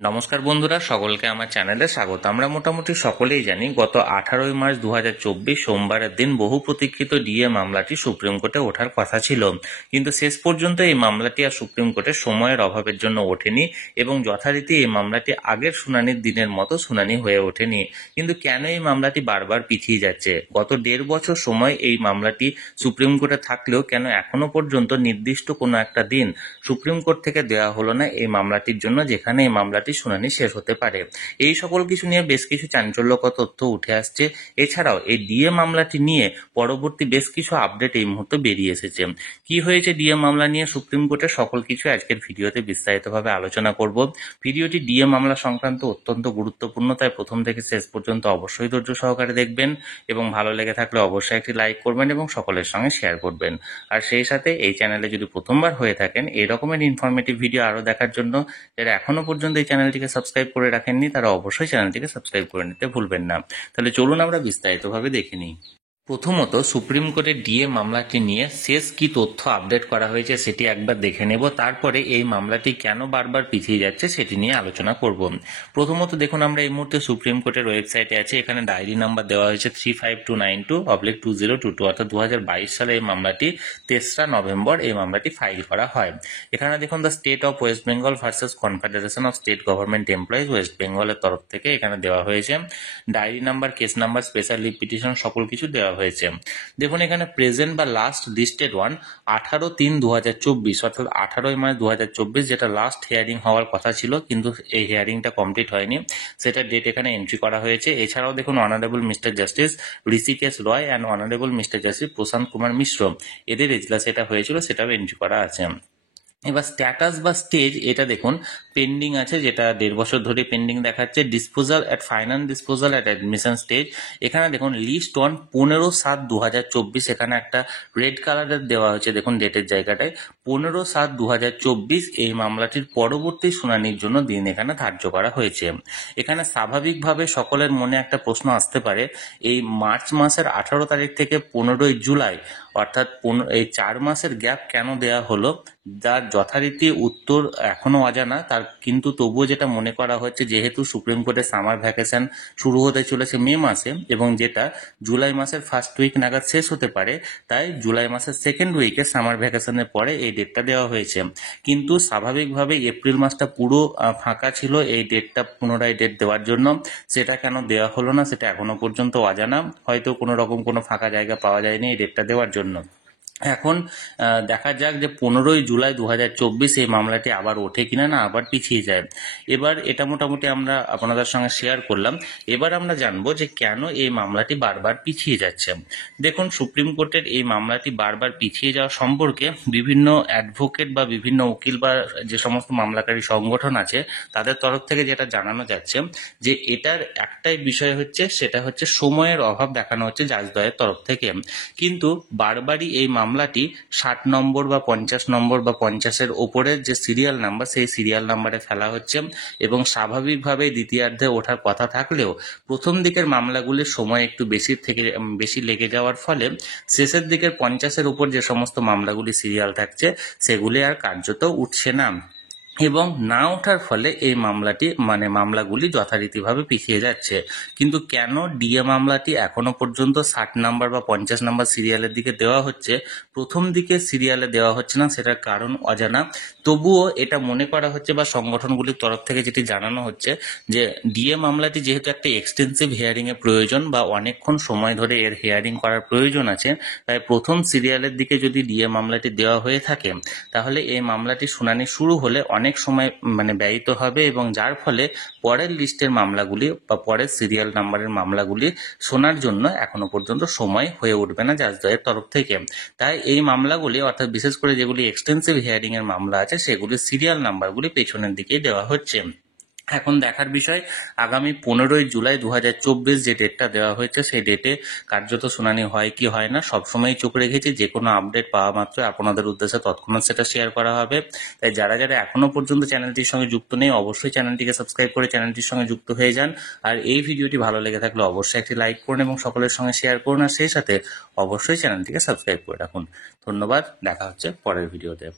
নমস্কার বন্ধুরা, সকলকে আমার চ্যানেলে স্বাগত। আমরা মোটামুটি সকলেই জানি গত 18ই মার্চ 2024 সোমবারের দিন বহু প্রতীক্ষিত ডিএ মামলাটি সুপ্রিম কোর্টে ওঠার কথা ছিল, কিন্তু শেষ পর্যন্ত এই মামলাটি আর সুপ্রিম কোর্টে সময়ের অভাবের জন্য ওঠেনি এবং যথারীতি এই মামলাটি আগের শুনানির দিনের মতো শুনানি হয়ে ওঠেনি। কিন্তু কেন এই মামলাটি বারবার পিছিয়ে যাচ্ছে? গত 1.5 বছর সময় এই মামলাটি সুপ্রিম কোর্টে থাকলেও কেন এখনো পর্যন্ত নির্দিষ্ট কোনো একটা দিন সুপ্রিম কোর্ট থেকে দেওয়া হলো না এই মামলাটির জন্য, যেখানে এই মামলাটি শুনানি শেষ হতে পারে? এই সকল কিছু নিয়ে বেশ কিছু চাঞ্চল্যকর তথ্য উঠে আসছে। এছাড়াও এই ডিএ মামলাটি নিয়ে পরবর্তী বেশ কিছু আপডেট এই মুহূর্তে বেরিয়ে এসেছে। কি হয়েছে ডিএ মামলা নিয়ে সুপ্রিম কোর্টে, সকল কিছু আজকের ভিডিওতে বিস্তারিতভাবে আলোচনা করব। ভিডিওটি ডিএ মামলা সংক্রান্ত অত্যন্ত গুরুত্বপূর্ণ, তাই প্রথম থেকে শেষ পর্যন্ত অবশ্যই ধৈর্য সহকারে দেখবেন এবং ভালো লেগে থাকলে অবশ্যই একটি লাইক করবেন এবং সকলের সঙ্গে শেয়ার করবেন। আর সেই সাথে এই চ্যানেলে যদি প্রথমবার হয়ে থাকেন এই রকমের ইনফরমেটিভ ভিডিও আরও দেখার জন্য, যারা এখনো পর্যন্ত এই চ্যানেলটিকে সাবস্ক্রাইব করে রাখেননি তারা অবশ্যই চ্যানেলটিকে সাবস্ক্রাইব করে নিতে ভুলবেন না। তাহলে চলুন আমরা বিস্তারিতভাবে দেখে নিই। প্রথমত সুপ্রিম কোর্টের ডিএ মামলাটি নিয়ে শেষ কি তথ্য আপডেট করা হয়েছে সেটি একবার দেখে নেব, তারপরে এই মামলাটি কেন বারবার পিছিয়ে যাচ্ছে সেটি নিয়ে আলোচনা করব। প্রথমত দেখুন, আমরা এই মুহূর্তে সুপ্রিম কোর্টের ওয়েবসাইটে আছে। এখানে ডায়েরি নাম্বার দেওয়া হয়েছে 35292/2022, অর্থাৎ 2022 সালে এই মামলাটি 3রা নভেম্বর এই মামলাটি ফাইল করা হয়। এখানে দেখুন the state of West Bengal versus confederation of state government employees west বেঙ্গলের তরফ থেকে এখানে দেওয়া হয়েছে। Diary number, case number, special leave petition সকল কিছু দেওয়া হয়েছে। দেখুন এখানে প্রেজেন্ট বা লাস্ট লিস্টেড ওয়ান 18/3/2024, অর্থাৎ 18ই মার্চ 2024, যেটা লাস্ট হিয়ারিং হওয়ার কথা ছিল কিন্তু এই হিয়ারিংটা কমপ্লিট হয়নি, সেটা ডেট এখানে এন্ট্রি করা হয়েছে। এছাড়াও দেখুন honourable mister justice Rishikesh Roy and honourable mister justice Prashant Kumar Mishra, এদের এজলাস এটা হয়েছিল, সেটাও এন্ট্রি করা আছে। এবার স্ট্যাটাস বা স্টেজ এটা দেখুন পেন্ডিং আছে, যেটা 1.5 বছর ধরে পেন্ডিং দেখাচ্ছে। Disposal at final disposal at admission stage, এখানে দেখুন লিস্ট ওয়ান 15/7/2024, এখানে একটা রেড কালারের দেওয়া হয়েছে দেখুন ডেটের জায়গাটায় 15/7/2024 এই মামলাটির পরবর্তী শুনানির জন্য দিন এখানে ধার্য করা হয়েছে। এখানে স্বাভাবিকভাবে সকলের মনে একটা প্রশ্ন আসতে পারে, এই মার্চ মাসের 18 তারিখ থেকে 15ই জুলাই, অর্থাৎ এই 4 মাসের গ্যাপ কেন দেয়া হলো? যার যথারীতি উত্তর এখনো অজানা, তার কিন্তু তবুও যেটা মনে করা হচ্ছে, যেহেতু সুপ্রিম কোর্টের সামার ভ্যাকেশন শুরু হতে চলেছে মে মাসে এবং যেটা জুলাই মাসের ফার্স্ট উইক নাগাদ শেষ হতে পারে, তাই জুলাই মাসের সেকেন্ড উইকে সামার ভ্যাকেশনের পরে এই ডেটটা দেওয়া হয়েছে। কিন্তু স্বাভাবিকভাবে এপ্রিল মাসটা পুরো ফাঁকা ছিল এই ডেটটা পুনরায় ডেট দেওয়ার জন্য, সেটা কেন দেওয়া হলো না সেটা এখনো পর্যন্ত অজানা। হয়তো কোনো রকম কোনো ফাঁকা জায়গা পাওয়া যায়নি এই ডেটটা দেওয়ার জন্য। এখন দেখা যাক যে 15ই জুলাই 2024 এই মামলাটি আবার ওঠে কিনা, না আবার পিছিয়ে যায়। এবার এটা মোটামুটি আমরা আপনাদের সঙ্গে শেয়ার করলাম। এবার আমরা জানবো যে কেন এই মামলাটি বারবার পিছিয়ে যাচ্ছে। দেখুন সুপ্রিম কোর্টের এই মামলাটি বারবার পিছিয়ে যাওয়া সম্পর্কে বিভিন্ন অ্যাডভোকেট বা বিভিন্ন উকিল বা যে সমস্ত মামলাকারী সংগঠন আছে তাদের তরফ থেকে যেটা জানানো যাচ্ছে, যে এটার একটাই বিষয় হচ্ছে, সেটা হচ্ছে সময়ের অভাব দেখানো হচ্ছে জাজদ্বয়ের তরফ থেকে। কিন্তু বারবারই এই মামলাটি 60 নম্বর বা 50 নম্বর বা 50-এর ওপরের যে সিরিয়াল নাম্বার, সেই সিরিয়াল নাম্বারে ফেলা হচ্ছে এবং স্বাভাবিকভাবে দ্বিতীয়ার্ধে ওঠার কথা থাকলেও প্রথম দিকের মামলাগুলির সময় একটু বেশি লেগে যাওয়ার ফলে শেষের দিকের 50-এর উপর যে সমস্ত মামলাগুলি সিরিয়াল থাকছে সেগুলি আর কার্যত উঠছে না এবং না ওঠার ফলে এই মামলাগুলি যথারীতিভাবে পিছিয়ে যাচ্ছে। কিন্তু কেন ডিএ মামলাটি এখনো পর্যন্ত 60 নাম্বার বা 50 নাম্বার সিরিয়ালের দিকে দেওয়া হচ্ছে, প্রথম দিকে সিরিয়ালে দেওয়া হচ্ছে না, সেটার কারণ অজানা। তবুও এটা মনে করা হচ্ছে বা সংগঠনগুলির তরফ থেকে যেটি জানানো হচ্ছে, যে ডিএ মামলাটি যেহেতু একটা এক্সটেন্সিভ হিয়ারিং এর প্রয়োজন বা অনেকক্ষণ সময় ধরে এর হিয়ারিং করার প্রয়োজন আছে, তাই প্রথম সিরিয়ালের দিকে যদি ডিএ মামলাটি দেওয়া হয়ে থাকে তাহলে এই মামলাটি শুনানি শুরু হলে অনেক সময় ব্যয়িত হবে এবং যার ফলে পরের লিস্টের মামলাগুলি বা পরের সিরিয়াল নাম্বারের মামলাগুলি শোনার জন্য এখনো পর্যন্ত সময় হয়ে উঠবে না জাজদ্বয়ের তরফ থেকে। তাই এই মামলাগুলি, অর্থাৎ বিশেষ করে যেগুলি এক্সটেন্সিভ হিয়ারিং এর মামলা আছে, সেগুলি সিরিয়াল নাম্বারগুলি পেছনের দিকেই দেওয়া হচ্ছে। এখন দেখার বিষয় আগামী 15ই জুলাই 2024 যে ডেটটা দেওয়া হয়েছে সেই ডেটে কার্যত শুনানি হয় কি হয় না সবসময় চোখ রেখেছি। যে কোনো আপডেট পাওয়া মাত্র আপনাদের উদ্দেশ্যে তৎক্ষণাৎ সেটা শেয়ার করা হবে। তাই যারা যারা এখনো পর্যন্ত চ্যানেলটির সঙ্গে যুক্ত নেই অবশ্যই চ্যানেলটিকে সাবস্ক্রাইব করে চ্যানেলটির সঙ্গে যুক্ত হয়ে যান। আর এই ভিডিওটি ভালো লেগে থাকলে অবশ্যই একটি লাইক করুন এবং সকলের সঙ্গে শেয়ার করুন, আর সেই সাথে অবশ্যই চ্যানেলটিকে সাবস্ক্রাইব করে রাখুন। ধন্যবাদ, দেখা হচ্ছে পরের ভিডিওতে।